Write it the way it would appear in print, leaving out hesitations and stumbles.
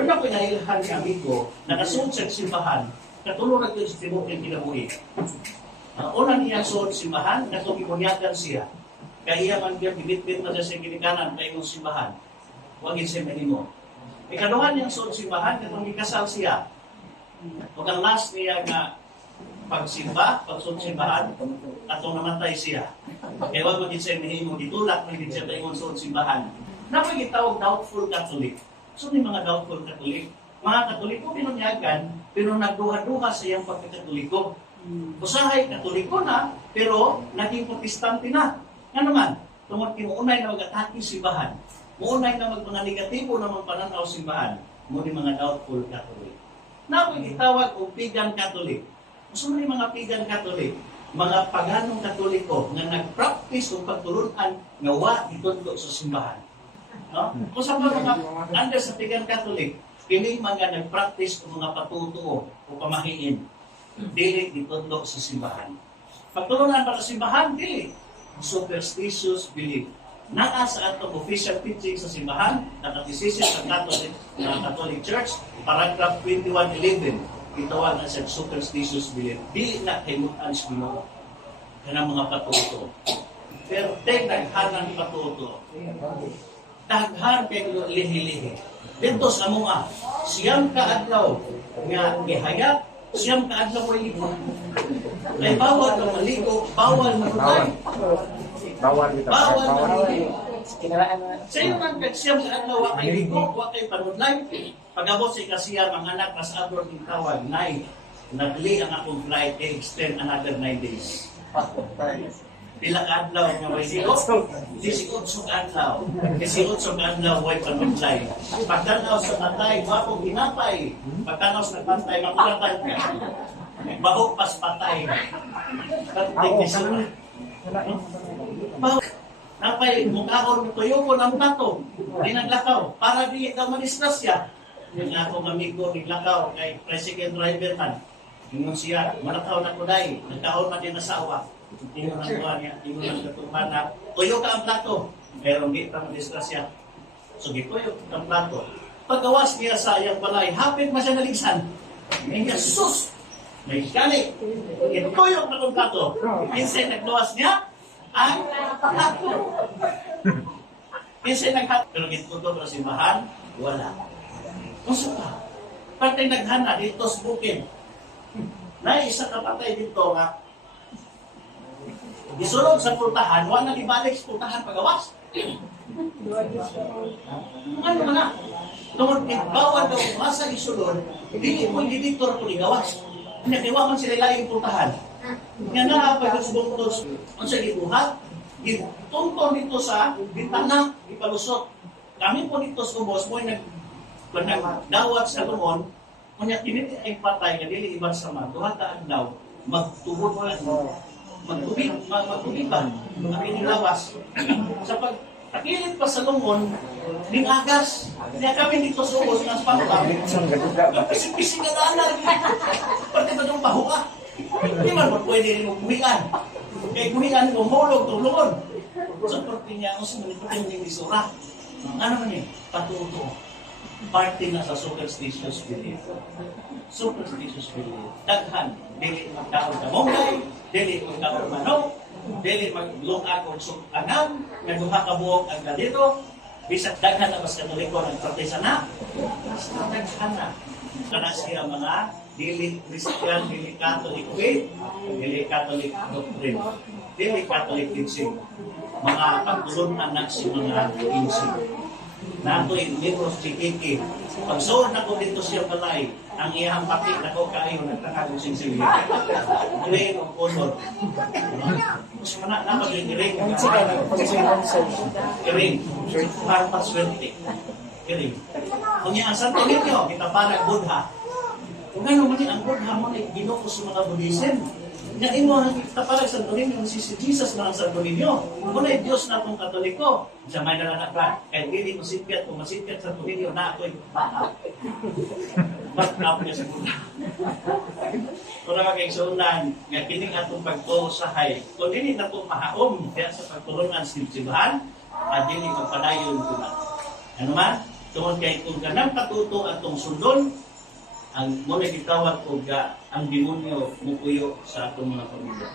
Pero na ko'y nailhan sa amigo, nakasunod sa simbahan, katulungan ko sa Timothy kinabuhi. Una niya suod simbahan, natukipunyakan siya. Kaya man niya, bibit-bit na siya ginikanan na yung simbahan. Huwag siya mahimo. Ikaduhan niyang suod simbahan, katong ikasal siya. O ang last niya nga pagsimba, pagsuod simbahan, atong namatay siya. Kaya huwag maging siya mahimo, ditulak na din siya tayo suod simbahan. Napagitawag doubtful Catholic. So, may mga doubtful Catholic. Mga Katoliko pinunyagan, pero nagduha-duha sa iyang pagkakatoliko. Usahay Katoliko na, pero naging Protestante na. Nga naman, tungkol kinuunay na mag-atake simbahan. Muunay na mga negatibo na mga pananaw simbahan. Muli mga doubtful Catholic. Napoy itawag o pagan Catholic. Gusto mo mga pagan Catholic? Mga paganong Katoliko na nag-practice o pagtulunan nga wa itudlo sa simbahan. No? Kung sa mga under sa pagan Catholic, kini mga nag-practice o mga patutuo o pamahiin, dili ditudlo sa simbahan. Pagtulunan para sa simbahan, dili. Superstitious belief. Naa sa atong official teaching sa simbahan, nakatisisis ng Catholic Church, paragraph 21:11, itawag na sa superstitious belief. Dili na kaimutan sa Ginoo kanang mga patutuo. Pero naghanang patutuo. Daghan kay lihi-lihi. Dito sa mga siyam kaadlaw nga gihayat, siyam kaadlaw ay liko. Ay bawal na maligo, bawal manulay. Bawal manulay. Sa iyo man siyam kaadlaw ay liko, wa kay panulay. Pagabot sa ikasiya, mga anak na sa abroad ng tawag, nay, nagli ang akong flight, extend another 9 days. Pila ka adlaw nga way liko? 18 adlaw. 18 adlaw way panulay. Pagtanaw sa patay, wapong ginapay. Pagtanaw sa patay, makulatan ka. Bahok pas patay. Napay, mukhaon tuyo ko ng plato. Dinaglakaw. Para di ka manistasya. Yung akong amigo, naglakaw kay President Driver man. Yung siya, malakaw na kuday. Nagkaon na din asawa. Tingnan ang buwan niya, tingnan ang katupan na tuyo ka ang plato. Pero hindi ka manistasya. So, gituyo ka ang plato. Pagkawas niya sa iyang balay, hapit man siya naligsan. Ngayon niya, sus! May galit. Ituyok na kong plato. Minsan nagluwas niya, ang plato. Minsan naghat. Pero gituto sa simbahan, wala. Gusto ka. Pagkay naghana dito sa bukid. Na isa kapatay dito nga, isunod sa pultahan, wala ibalik sa pultahan pagawas. Ano na? Tungkol bawal daw masa isunod, hindi mo editor ko ligawas. Nakiwa man sila laing pultahan. Nga na, pag-subong-tos, ang sa ibuhat, itungkol dito sa bintana, ipalusot. Kami po dito sa kubos, mo nagdawat sa lumon, kanya kiniti ay patay, nga dili iban sa man, duha ka adlaw, magtubod mo lang, magtubiban, ang inilawas. Sa pagkakilit pa sa lumon, ning agas, niya kami dito sa ubos ng spampa, pising-pising na daanan, pati ba itong bahuka? Hindi man mo pwede rin magbuhian. Kaya buhian mo, hulog, tulungon. So, pati niya ako sa maniputin ng isura. Ano man yun? Patuto. Parte na sa superstitious belief. Superstitious belief. Daghan. Dili magkaroon ka mongay, dili magkaroon manok, dili maglungag o sukanan, nagduha ka buhok ang galito, bisag daghan na mas Katoliko ng protesa na, basta daghan na. Kana siya mga dili Christian, dili Catholic faith, dili Catholic doctrine, dili Catholic teaching. Mga pagtulunan na si mga teaching. Nato'y libros Chikiki. Pagsuod na ko dito siya balay, ang iyang pati na ko kayo nagtakagong singsili. Giring o punod. Mas mana na mag-giring. Giring. Para paswerte. Giring. Kung yan ang Santo Niño, kita parang Buddha. Kung gano'n man ang Buddha mo na ginoko sa mga Buddhism, nga imo ang kita parang Santo Niño, si Jesus na ang Santo Niño. Kung na Diyos na akong Katoliko, sa may nalanak ba, kahit hindi masipyat, kung masipyat Santo Niño na ako'y baka. Ba't na ako niya sa Buddha? Kung na magkaigsunan, nga kining atong pagtusahay, kung hindi na itong mahaom, kaya sa pagtulungan sa simbahan, at hindi magpadayon ko na. Ano man? Tungod kay kung ganang katuto atong sundon, ang muna gitawag og ang demonyo mukuyo sa atong mga pamilya.